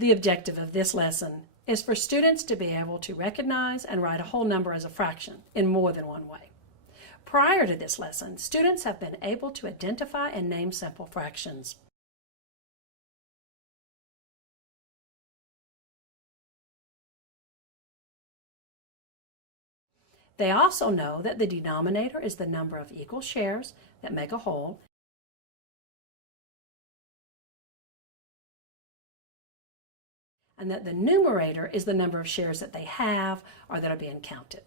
The objective of this lesson is for students to be able to recognize and write a whole number as a fraction in more than one way. Prior to this lesson, students have been able to identify and name simple fractions. They also know that the denominator is the number of equal shares that make a whole, and that the numerator is the number of shares that they have or that are being counted.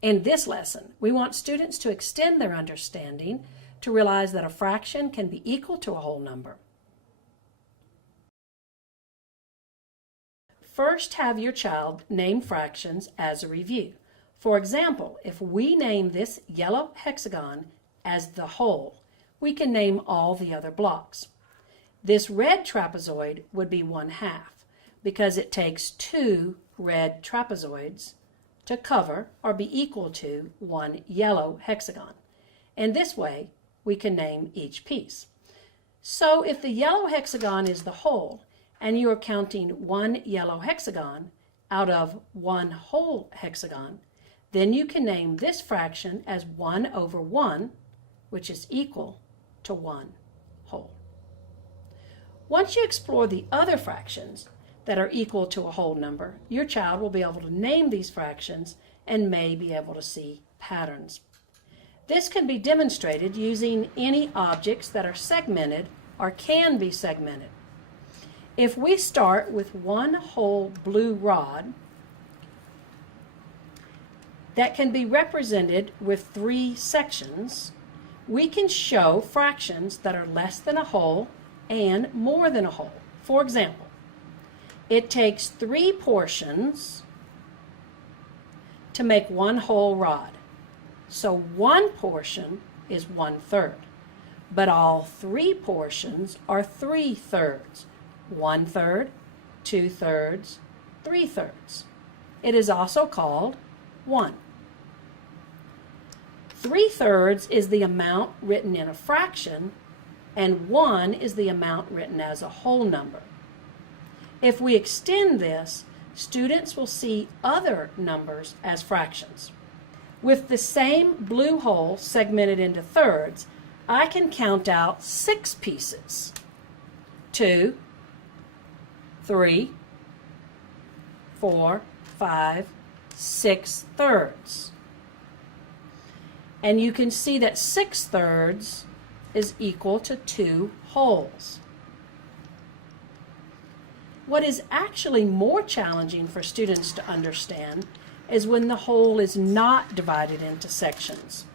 In this lesson, we want students to extend their understanding to realize that a fraction can be equal to a whole number. First, have your child name fractions as a review. For example, if we name this yellow hexagon as the whole, we can name all the other blocks. This red trapezoid would be 1/2 because it takes 2 red trapezoids to cover or be equal to 1 yellow hexagon. And this way, we can name each piece. So if the yellow hexagon is the whole, and you are counting 1 yellow hexagon out of 1 whole hexagon, then you can name this fraction as 1/1, which is equal to 1 whole. Once you explore the other fractions that are equal to a whole number, your child will be able to name these fractions and may be able to see patterns. This can be demonstrated using any objects that are segmented or can be segmented. If we start with 1 whole blue rod that can be represented with 3 sections, we can show fractions that are less than a whole and more than a whole. For example, it takes 3 portions to make 1 whole rod. So 1 portion is 1/3, but all 3 portions are 3/3. 1/3, 2/3, 3/3. It is also called 1. 3/3 is the amount written in a fraction, and 1 is the amount written as a whole number. If we extend this, students will see other numbers as fractions. With the same blue hole segmented into thirds, I can count out 6 pieces. 2, 3, 4, 5, 6 thirds. And you can see that 6 thirds is equal to 2 wholes. What is actually more challenging for students to understand is when the whole is not divided into sections.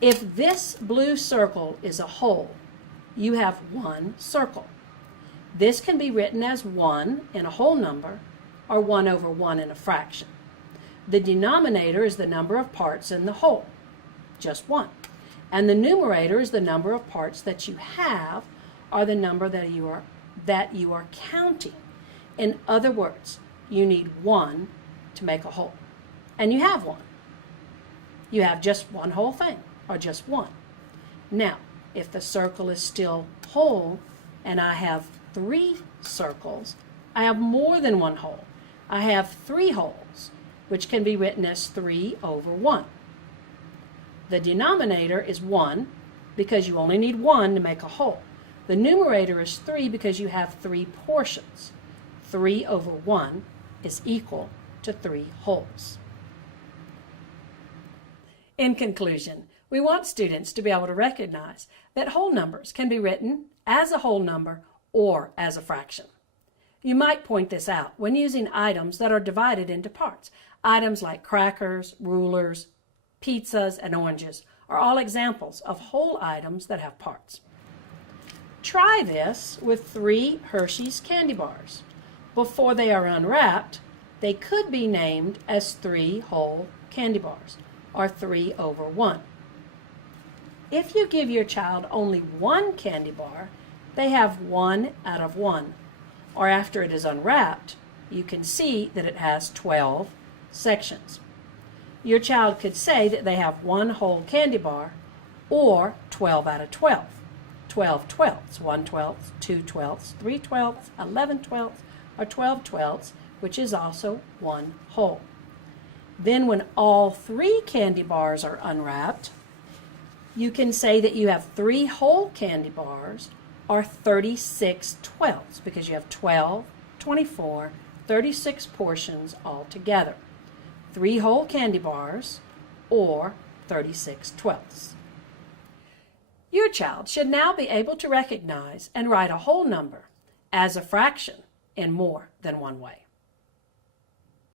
If this blue circle is a whole, you have 1 circle. This can be written as 1 in a whole number or 1/1 in a fraction. The denominator is the number of parts in the whole, just 1. And the numerator is the number of parts that you have or the number that you are counting. In other words, you need 1 to make a whole. And you have 1. You have just 1 whole thing, or just 1. Now, if the circle is still whole, and I have 3 circles, I have more than 1 whole. I have 3 wholes, which can be written as 3/1. The denominator is 1 because you only need 1 to make a whole. The numerator is 3 because you have 3 portions. 3/1 is equal to 3 wholes. In conclusion, we want students to be able to recognize that whole numbers can be written as a whole number or as a fraction. You might point this out when using items that are divided into parts. Items like crackers, rulers, pizzas, and oranges are all examples of whole items that have parts. Try this with 3 Hershey's candy bars. Before they are unwrapped, they could be named as 3 whole candy bars, or 3/1. If you give your child only 1 candy bar, they have 1/1. Or after it is unwrapped, you can see that it has 12 sections. Your child could say that they have 1 whole candy bar or 12 out of 12. 12 twelfths, 1 twelfth, 2 twelfths, 3 twelfths, 11 twelfths, or 12 twelfths, which is also 1 whole. Then when all 3 candy bars are unwrapped, you can say that you have 3 whole candy bars or 36 twelfths because you have 12, 24, 36 portions all together. 3 whole candy bars or 36 twelfths. Your child should now be able to recognize and write a whole number as a fraction in more than one way.